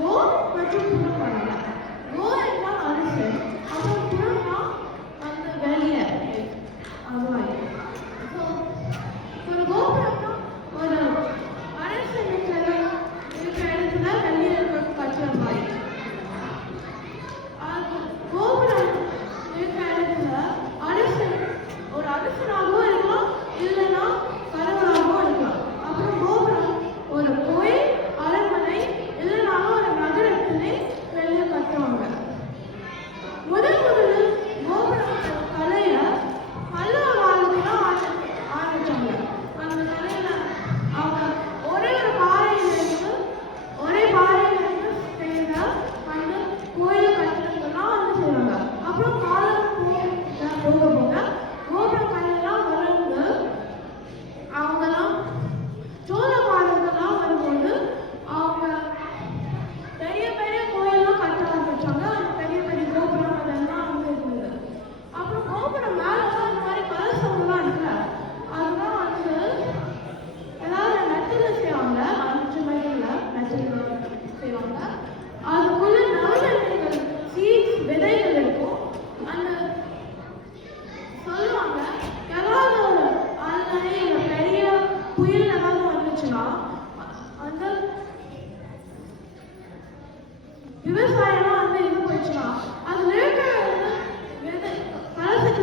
뭐? 왜 이렇게 부는 거야? 뭐? 난안 했어요. புயல் ஏதாவது வந்துச்சுன்னா அந்த விவசாயம்லாம் வந்து இது போயிடுச்சுன்னா அது விளைக்க விதை மனசுக்கு